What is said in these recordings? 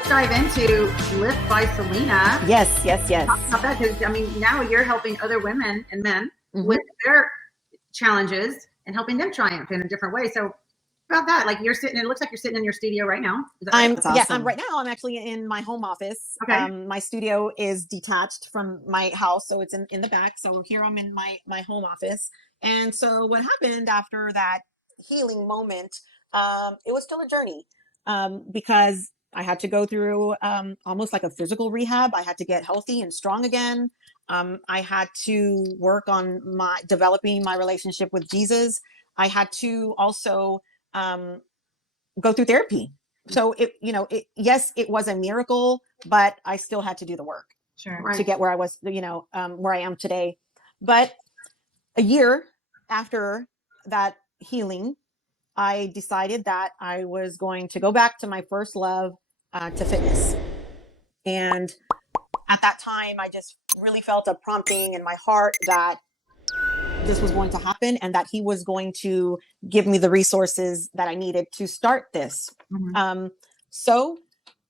let's dive into Lift by Selena. Yes. Talk about that, because I mean, now you're helping other women and men with their challenges and helping them triumph in a different way. So about that, like you're sitting, it looks like you're sitting in your studio right now. Is that right? Awesome. Yeah, right now I'm actually in my home office. Okay. My studio is detached from my house, so it's in the back. So here I'm in my home office. And so what happened after that healing moment, it was still a journey, because I had to go through almost like a physical rehab. I had to get healthy and strong again. I had to work on developing my relationship with Jesus. I had to also go through therapy. So yes, it was a miracle, but I still had to do the work to get where I was, where I am today. But a year after that healing, I decided that I was going to go back to my first love, to fitness. And at that time, I just really felt a prompting in my heart that this was going to happen and that he was going to give me the resources that I needed to start this. So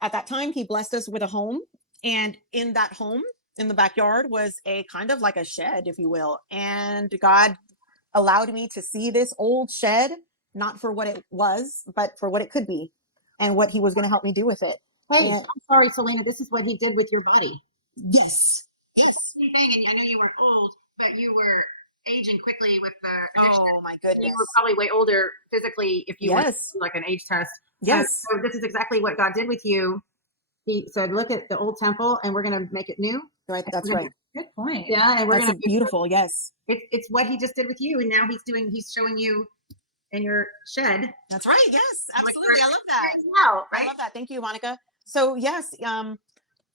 at that time, he blessed us with a home. And in that home, in the backyard, was a kind of like a shed, if you will. And God allowed me to see this old shed, not for what it was, but for what it could be and what he was going to help me do with it. Hey, I'm sorry, Selena, this is what he did with your body. Yes. And I know you weren't old, but you were aging quickly with the addiction. Oh my goodness. You were probably way older physically if you went to like an age test. Yes. So this is exactly what God did with you. He said, look at the old temple and we're going to make it new. Right. That's right. Good point. Yeah. And we're going to beautiful. Yes. It's what he just did with you. And now he's showing you in your shed. That's right. Yes, absolutely. I love that. Right? I love that. Thank you, Monica. So yes,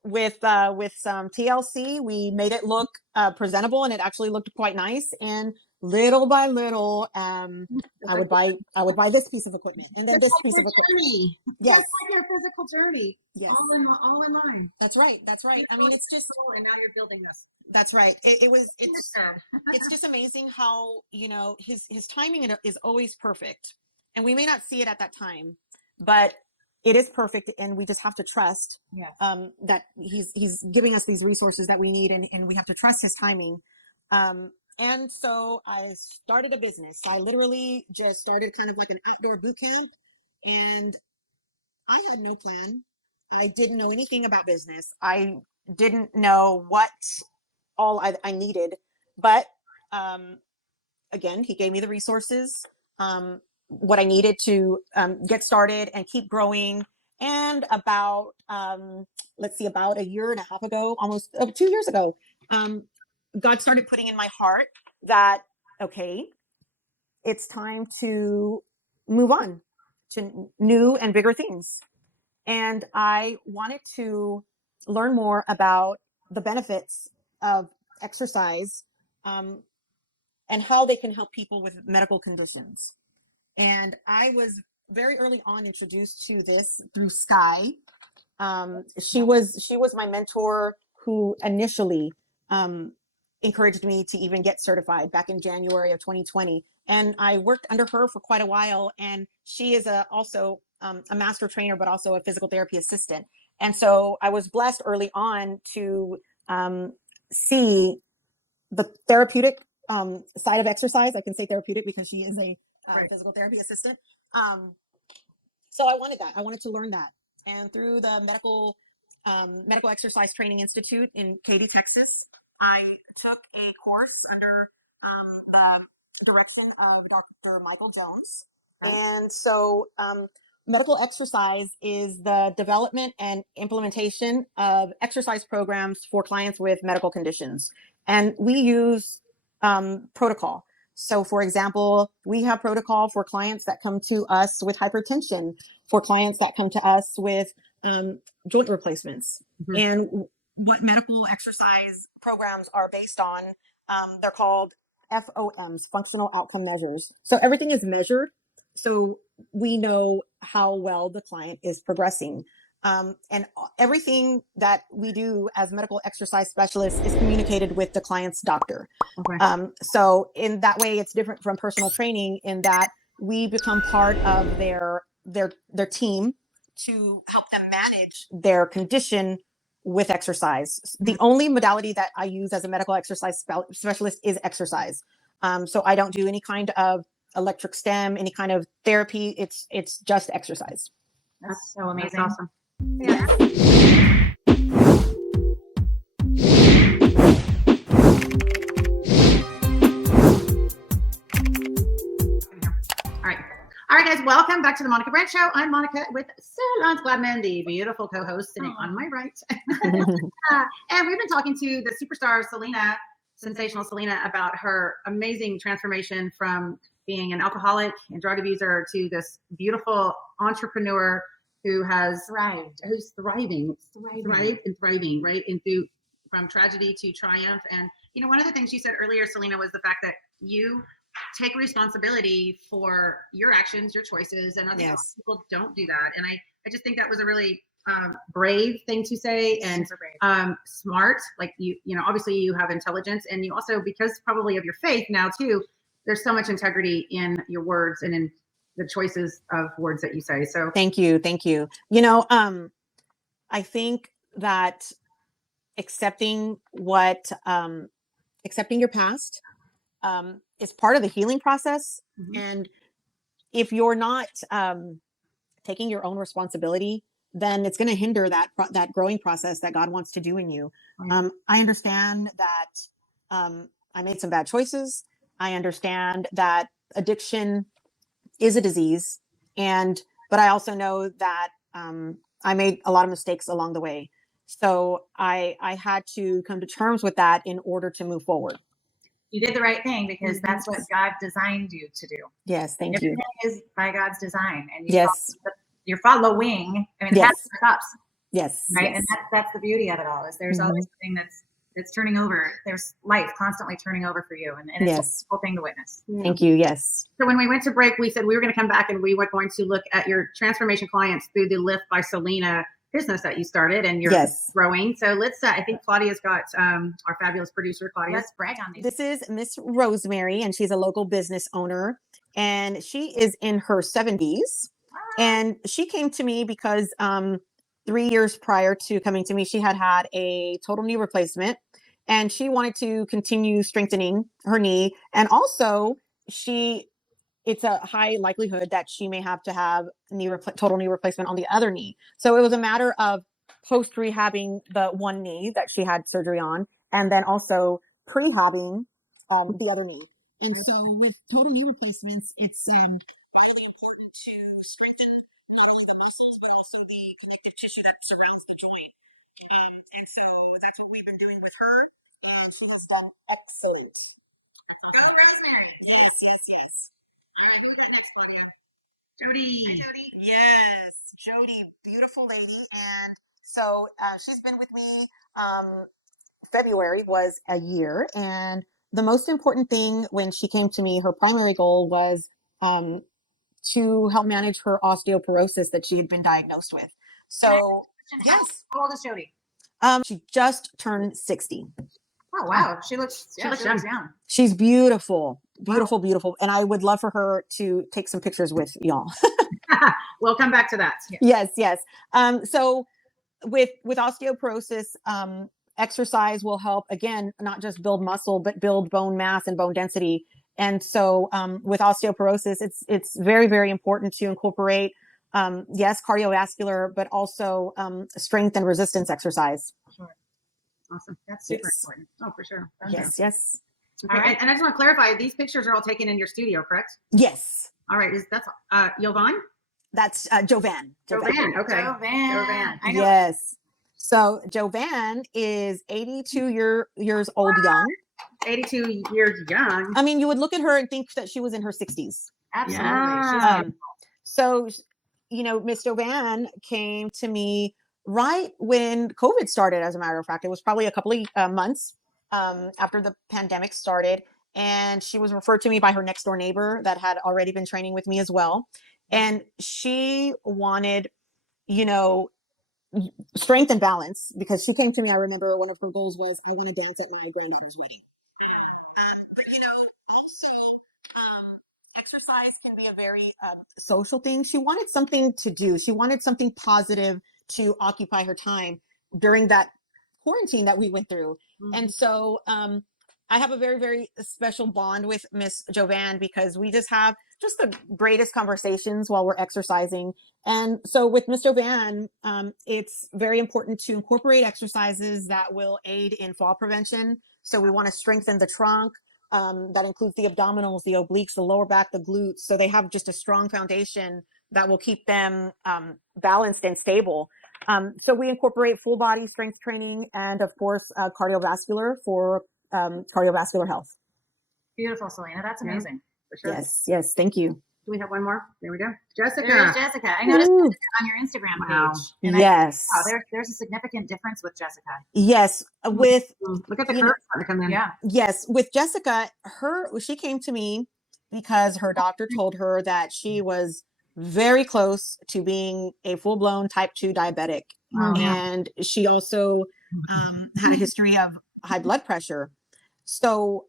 with some TLC, we made it look presentable, and it actually looked quite nice. And little by little, I would buy this piece of equipment and then this piece of equipment. Yes, it's like your physical journey. Yes, all in line. That's right. I mean, it's just cool. And now you're building this. That's right. It's just amazing how his timing is always perfect, and we may not see it at that time, but it is perfect, and we just have to trust that he's giving us these resources that we need, and we have to trust his timing. And so I started a business. I literally just started kind of like an outdoor boot camp, and I had no plan. I didn't know anything about business. I didn't know what all I needed, but again, he gave me the resources, what I needed to get started and keep growing. And about about a year and a half ago, almost 2 years ago, God started putting in my heart that, okay, it's time to move on to new and bigger things. And I wanted to learn more about the benefits of exercise, and how they can help people with medical conditions. And I was very early on introduced to this through Sky. She was my mentor who initially encouraged me to even get certified back in January of 2020. And I worked under her for quite a while. And she is also a master trainer, but also a physical therapy assistant. And so I was blessed early on to see the therapeutic side of exercise. I can say therapeutic because she is a physical therapy assistant. So I wanted that. I wanted to learn that. And through the Medical Exercise Training Institute in Katy, Texas, I took a course under the direction of Dr. Michael Jones. And so medical exercise is the development and implementation of exercise programs for clients with medical conditions. And we use protocol. So for example, we have protocol for clients that come to us with hypertension, for clients that come to us with joint replacements. And what medical exercise programs are based on, they're called FOMs, functional outcome measures. So everything is measured, so we know how well the client is progressing. And everything that we do as medical exercise specialists is communicated with the client's doctor. So in that way, it's different from personal training in that we become part of their team to help them manage their condition with exercise. The only modality that I use as a medical exercise specialist is exercise. So I don't do any kind of electric stem, any kind of therapy. It's just exercise. That's so amazing. That's awesome. Yeah. All right, guys, welcome back to the Monica Brant Show. I'm Monica with 𝗬𝗂𝘂𝗯𝗲, the beautiful co-host sitting on my right. And we've been talking to the superstar 𝗬𝗂, sensational 𝗬𝗂, about her amazing transformation from being an alcoholic and drug abuser to this beautiful entrepreneur who has thrived, who's thriving, right? And through from tragedy to triumph. And you know, one of the things you said earlier, 𝗬𝗂, was the fact that you take responsibility for your actions, your choices, and I think people don't do that. And I just think that was a really brave thing to say, and smart. Like you know, obviously you have intelligence, and you also, because probably of your faith now too, there's so much integrity in your words and in the choices of words that you say. So thank you. You know, I think that accepting your past is part of the healing process. And if you're not taking your own responsibility, then it's going to hinder that growing process that God wants to do in you. I understand that I made some bad choices. I understand that addiction is a disease, but I also know that I made a lot of mistakes along the way. So I had to come to terms with that in order to move forward. You did the right thing, because that's what God designed you to do. Yes, thank you. Everything is by God's design, and you're following. I mean, Yes. the cups. Yes. Right, yes. and that's the beauty of it all. Is there's always something that's turning over. There's life constantly turning over for you, and it's a cool thing to witness. Thank you. Yes. So when we went to break, we said we were going to come back and we were going to look at your transformation clients through the Lift by 𝗬𝗂 business that you started, and you're growing. So let's, I think Claudia's got our fabulous producer, Claudia. Let's brag on these. This is Miss Rosemary, and she's a local business owner, and she is in her 70s. And she came to me because 3 years prior to coming to me, she had a total knee replacement, and she wanted to continue strengthening her knee. And also it's a high likelihood that she may have to have total knee replacement on the other knee. So it was a matter of post-rehabbing the one knee that she had surgery on, and then also pre-habbing the other knee. And so with total knee replacements, it's really important to strengthen not only the muscles, but also the connective tissue that surrounds the joint. And so that's what we've been doing with her. She has done excellent. Go Rosemary! Yes. Who's that next, Claudia? Jodie. Hi, Jodie. Yes, Jodie, beautiful lady. And so she's been with me. February was a year, and the most important thing when she came to me, her primary goal was to help manage her osteoporosis that she had been diagnosed with. So yes. How old is Jodie? She just turned 60. Oh wow, she looks young. She's beautiful. Beautiful. And I would love for her to take some pictures with y'all. We'll come back to that. Yes. So with osteoporosis, exercise will help, again, not just build muscle, but build bone mass and bone density. And so with osteoporosis, it's very, very important to incorporate, cardiovascular, but also strength and resistance exercise. Sure. Awesome. That's super important. Oh, for sure. Yes. Okay. All right. And I just want to clarify, these pictures are all taken in your studio, correct? Yes. All right. That's Jovan? That's Jovan. Jovan. Okay. Jovan. I know. Yes. So Jovan is 82 years old young. 82 years young. I mean, you would look at her and think that she was in her 60s. Absolutely. Yeah. So, you know, Miss Jovan came to me right when COVID started, as a matter of fact. It was probably a couple of months after the pandemic started. And she was referred to me by her next door neighbor that had already been training with me as well. And she wanted, strength and balance, because she came to me. I remember one of her goals was, I want to dance at my granddaughter's wedding. But also exercise can be a very social thing. She wanted something to do. She wanted something positive to occupy her time during that quarantine that we went through. And so I have a very, very special bond with Miss Jovan because we just have just the greatest conversations while we're exercising. And so with Miss Jovan, it's very important to incorporate exercises that will aid in fall prevention. So we want to strengthen the trunk. That includes the abdominals, the obliques, the lower back, the glutes. So they have just a strong foundation that will keep them balanced and stable. So we incorporate full body strength training and of course, cardiovascular for cardiovascular health. Beautiful, Selena. That's amazing. For sure. Yes. Yes. Thank you. Do we have one more? There we go. Jessica. There's Jessica. I noticed Jessica on your Instagram page. And yes. There's a significant difference with Jessica. Yes. With look at the curves starting to come in. Yeah. Yes. With Jessica, she came to me because her doctor told her that she was very close to being a full-blown type 2 diabetic. And she also had a history of high blood pressure. So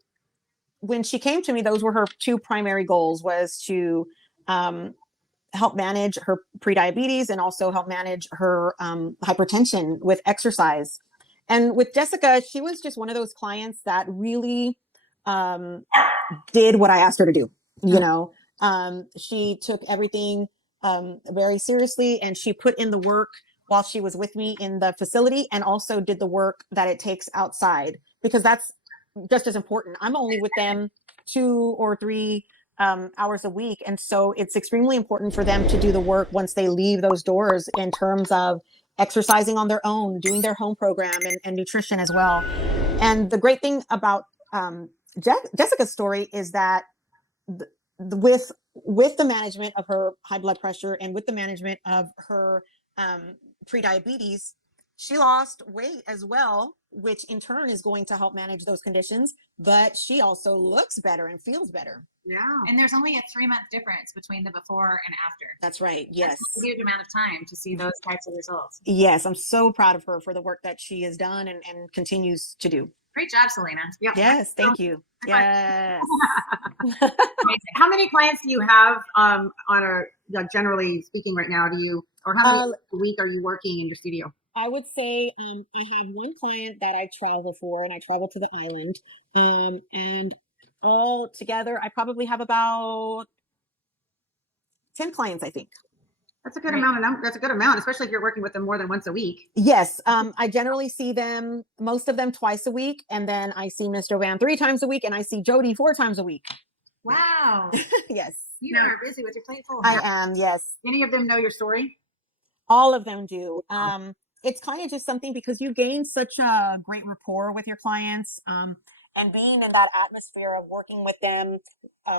when she came to me, those were her two primary goals, was to help manage her prediabetes and also help manage her hypertension with exercise. And with Jessica, she was just one of those clients that really did what I asked her to do. You know, she took everything very seriously, and she put in the work while she was with me in the facility, and also did the work that it takes outside, because that's just as important. I'm only with them 2 or 3 hours a week. And so it's extremely important for them to do the work once they leave those doors in terms of exercising on their own, doing their home program and nutrition as well. And the great thing about Jessica's story is that with the management of her high blood pressure and with the management of her prediabetes, she lost weight as well, which in turn is going to help manage those conditions, but she also looks better and feels better. Yeah. And there's only a 3-month difference between the before and after. That's right. Yes. That's a huge amount of time to see those types of results. Yes. I'm so proud of her for the work that she has done and continues to do. Great job, Selena. Yep. Yes. Thank you. Yes. How many clients do you have on a, generally speaking right now, or how many a week are you working in your studio? I would say I have one client that I travel for, and I travel to the island. And all together, I probably have about 10 clients, I think. That's a good amount. That's a good amount, especially if you're working with them more than once a week. Yes. I generally see them, most of them twice a week. And then I see Miss Jovan 3 times a week, and I see Jodie 4 times a week. Wow. Yes. You are busy with your plate full. I am. Yes. Any of them know your story? All of them do. It's kind of just something because you gain such a great rapport with your clients, and being in that atmosphere of working with them,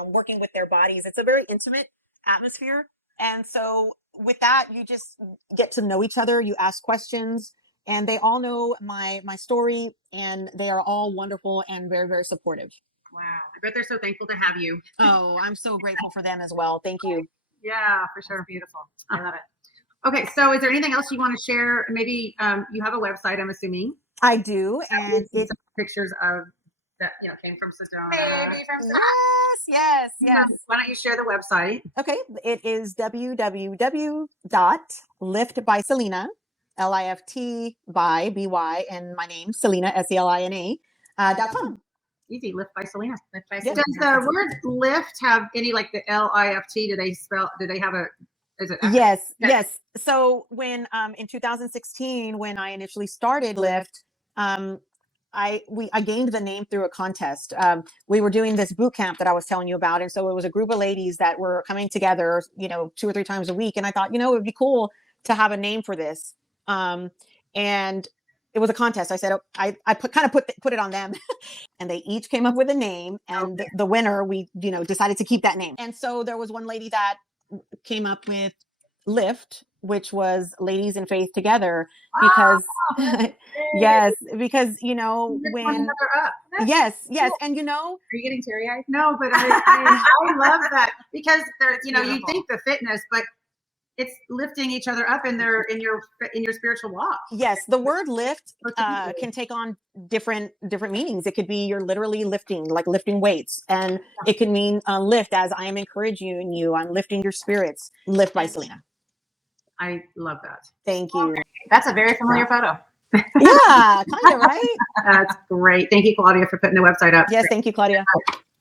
working with their bodies. It's a very intimate atmosphere. And so with that, you just get to know each other. You ask questions, and they all know my story, and they are all wonderful and very, very supportive. Wow. I bet they're so thankful to have you. Oh, I'm so grateful for them as well. Thank you. Yeah, for sure. That's beautiful. I love it. Okay, so is there anything else you want to share? Maybe you have a website, I'm assuming. I do, and it's pictures of that came from Sedona. Maybe from Yes. Why don't you share the website? Okay, it is www.liftbyselena, LIFT by BY, and my name Selena SELINA.com. Easy, Lift by Selena. Lift by Does the word lift have any, like the LIFT? Do they have a? Is it? Yes. So when in 2016, when I initially started Lift, I gained the name through a contest. We were doing this boot camp that I was telling you about, and so it was a group of ladies that were coming together, 2 or 3 times a week, and I thought, it would be cool to have a name for this. And it was a contest. I said, I put it on them, and they each came up with a name, and the winner, we decided to keep that name. And so there was one lady that came up with Lift, which was Ladies in Faith Together, because yes, because when yes, and are you getting teary-eyed? No, but I love that, because there's you think the fitness, but it's lifting each other up in your spiritual walk. Yes, the word lift can take on different meanings. It could be you're literally lifting, like lifting weights, and it could mean lift as I am encouraging you. I'm lifting your spirits. Lift by 𝗬cie. I love that. Thank you. That's a very familiar photo. Yeah, kind of, right? That's great. Thank you, Claudia, for putting the website up. Yes, thank you, Claudia.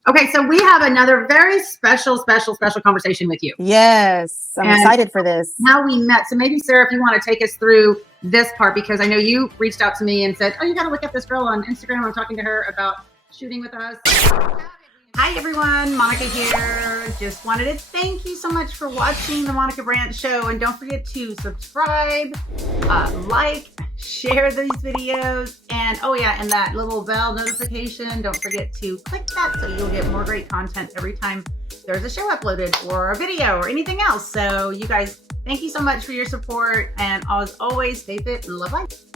Okay, so we have another very special conversation with you. Yes, I'm excited for this. How we met. So maybe, Sarah, if you want to take us through this part, because I know you reached out to me and said, oh, you got to look at this girl on Instagram. I'm talking to her about shooting with us. Hi, everyone. Monica here. Just wanted to thank you so much for watching the Monica Brant Show. And don't forget to subscribe, like, share these videos, and oh yeah, and that little bell notification, don't forget to click that so you'll get more great content every time there's a show uploaded or a video or anything else. So you guys, thank you so much for your support, and as always, stay fit and love life.